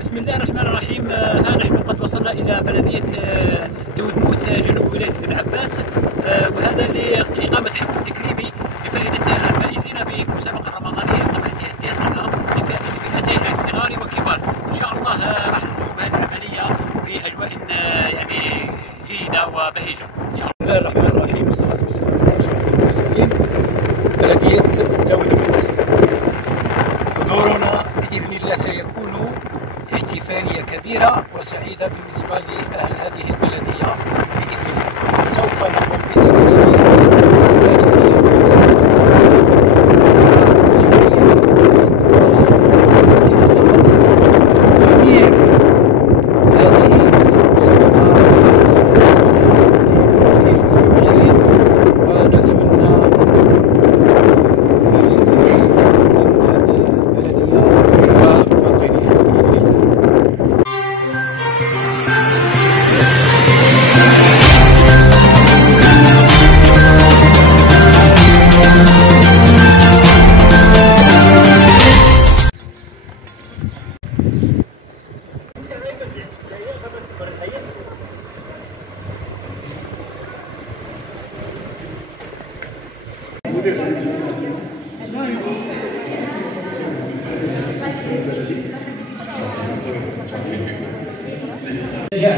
بسم الله الرحمن الرحيم. ها نحن قد وصلنا إلى بلدية دودموت جنوب ولاية ابن عباس، وهذا لإقامة حفل تكريمي لفائدة الفائزين بالمسابقة الرمضانية طبعتها التاسعة لفئتين الصغار والكبار. إن شاء الله راح نقوم بهذه العملية في أجواء يعني جيدة وبهيجة إن شاء الله. بسم الله الرحمن الرحيم، والصلاة والسلام على أشرف المرسلين. بلدية دودموت، حضورنا بإذن الله سيكون احتفالية كبيرة وسعيدة بالنسبة لأهل هذه البلدية بإذن الله. سوف نقوم بتكريم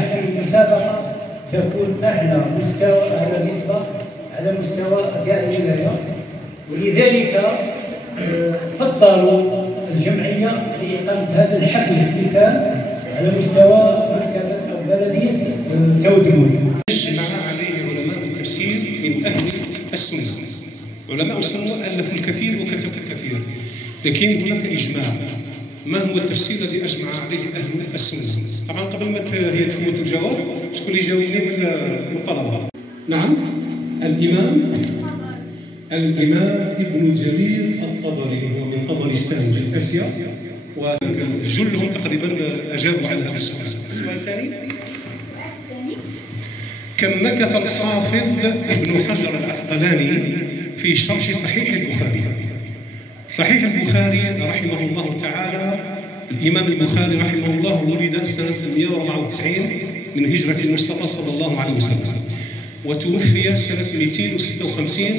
في المسابقة تكون أعلى مستوى على نسبة على مستوى كاع الولاية، ولذلك فضلوا الجمعية لإقامة هذا الحفل الاختتام على مستوى مكتبة أو بلدية دودموت. اجتمع عليه علماء التفسير من أهل السنة. علماء السنة ألفوا الكثير وكتبوا الكثير، لكن هناك إجماع. ما هو التفسير الذي أجمع عليه أهل السنة؟ طبعا قبل ما هي تفوت الجواب، شكون اللي يجاوبني من الطلبة؟ نعم، الإمام ابن جرير الطبري، هو من طبرستان جنوب آسيا، وجلهم تقريبا أجابوا على هذا السؤال. السؤال الثاني: كم مكث الحافظ ابن حجر العسقلاني في شرح صحيح البخاري؟ صحيح البخاري رحمه الله تعالى، الإمام البخاري رحمه الله ولد سنة 194 من هجرة المصطفى صلى الله عليه وسلم، وتوفي سنة 256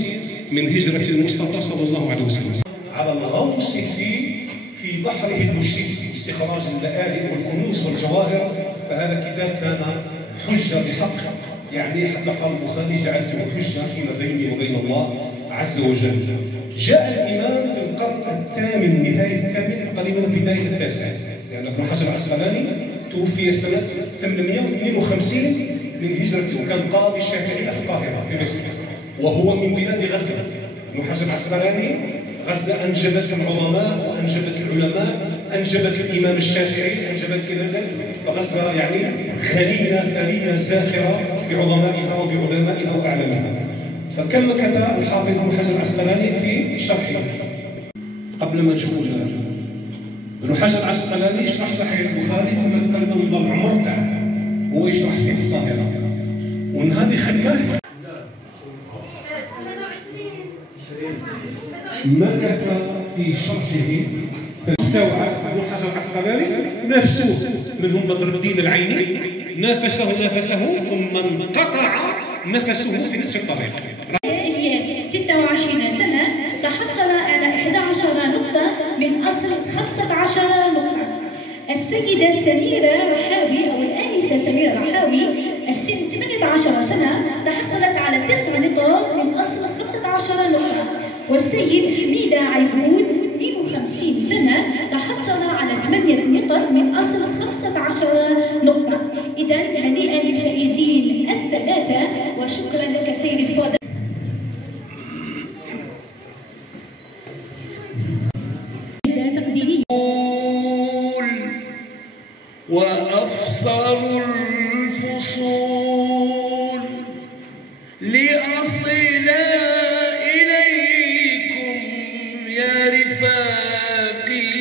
من هجرة المصطفى صلى الله عليه وسلم. على الغوص في بحره المشرق استخراج اللآلئ والكنوز والجواهر، فهذا الكتاب كان حجة بحق، يعني حتى قال البخاري: جعلته حجة فيما بيني وبين الله عز وجل. جاء الإمام في القرن الثامن، نهاية الثامن تقريبا بداية التاسع، يعني ابن حجر العسقلاني توفي سنة 852 من هجرته، وكان قاضي الشافعية في القاهرة في مصر، وهو من بلاد غزة. ابن حجر العسقلاني غزة أنجبت العظماء وأنجبت العلماء، أنجبت الإمام الشافعي، أنجبت إلى ذلك، فغزة يعني غنية ثرية زاخرة بعظمائها وبعلمائها وأعلامها. فكم مكث الحافظ ابن حجر العسقلاني في شرحه؟ قبل ما نشوفوا ابن حجر العسقلاني يشرح صحيح البخاري تقريبا نظام عمر تاعه، هو يشرح فيه في القاهرة، وهذه ختمه مكث في شرحه. فاستوعب ابن حجر العسقلاني نفسه، منهم بدر الدين العيني، نافسه ثم انقطع نفسه في نصف الطريق. إلياس 26 سنة، تحصل على 11 نقطة من أصل 15 نقطة. السيدة سميرة رحاوي أو الآنسة سميرة رحاوي، السن 18 سنة، تحصلت على 9 نقاط من أصل 15 نقطة. والسيد حميدة عيبود 52 سنة، تحصل على 8 نقاط من أصل 15 نقطة. إذا هنيئا للفائزين الثلاثة، وشكرا لك سيدي الفاضل. وأفصل الفصول لأصل إليكم يا رفاقي،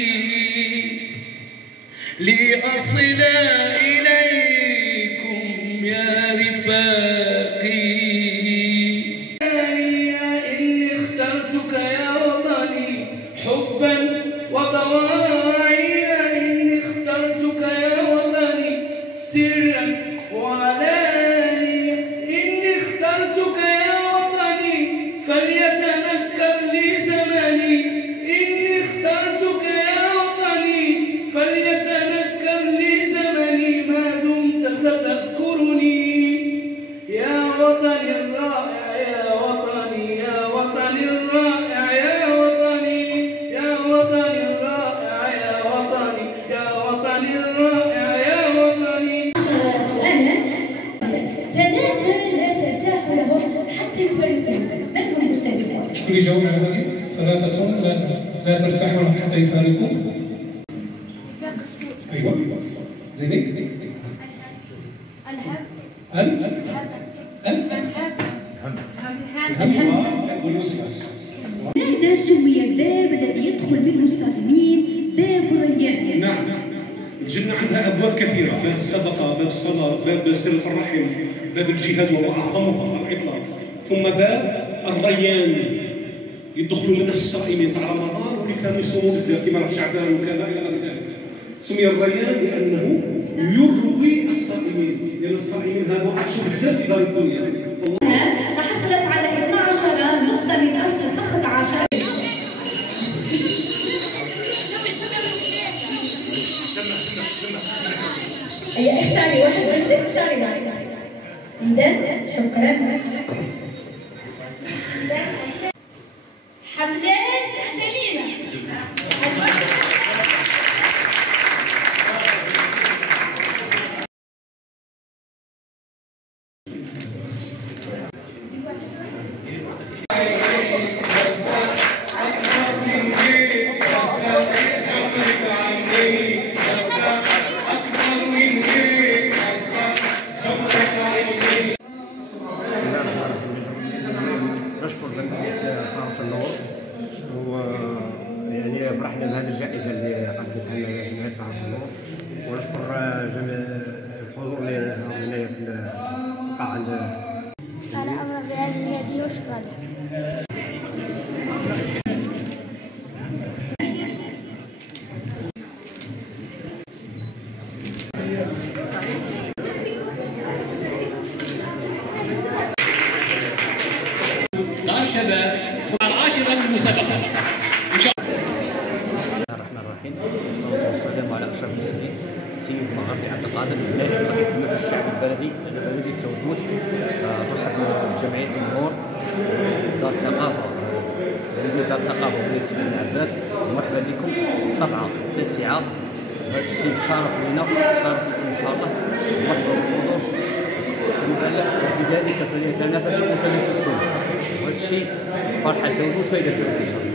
لأصل إليكم يا رفاقي. إني اخترتك يا وطني حبا وطواعي، إني اخترتك شكون يجاوب على هذه؟ ثلاثة لا ترتاحون حتى يفارقوا. ايوه زيني. الهم والوسواس. لماذا سمي الباب الذي يدخل منه الصائمين باب الريان؟ نعم، الجنة عندها أبواب كثيرة، باب الصدقة، باب الصلاة، باب صلة الرحم، باب الجهاد وهو أعظمها على الإطلاق، ثم باب الريان يدخل منه الصائمين تاع رمضان واللي كانوا يصوموا بزاف كما راه شعبان وكذا إلى غير ذلك. سمي الريان لأنه يروي الصائمين، لأن الصائمين هذو عاشوا بزاف في دار الدنيا. تحصلت على 12 نقطة من أصل 15. هي اختاري واحد وانت اختاري واحد. إذن شكرا. حملات سليمة. نشكر جمعية حرس النور، ويعني فرحنا بهذه الجائزة اللي قدمتها لنا جمعية حرس النور، ونشكر الحضور اللي هنا في القاعة. على أمر بهذه الهدية وشكرا. الشباب العاشرة من المسابقة إن شاء الله. بسم الله الرحمن الرحيم، والصلاة والسلام على أشرف المرسلين السيد مغربي عبد القادر نائب رئيس المجلس الشعبي البلدي بلدية تودموت. نرحب بجمعية النور، دار الثقافة ولاية سيدي بن عباس، مرحبا بكم. طبعا تاسعة، وهذا الشيء شرف لنا، شرف لكم إن شاء الله. مرحبا بالحضور المبالغ، وفي ذلك فليتنافس المتنافسون، وهذا الشيء فرحة تودموت فائدة تودموت.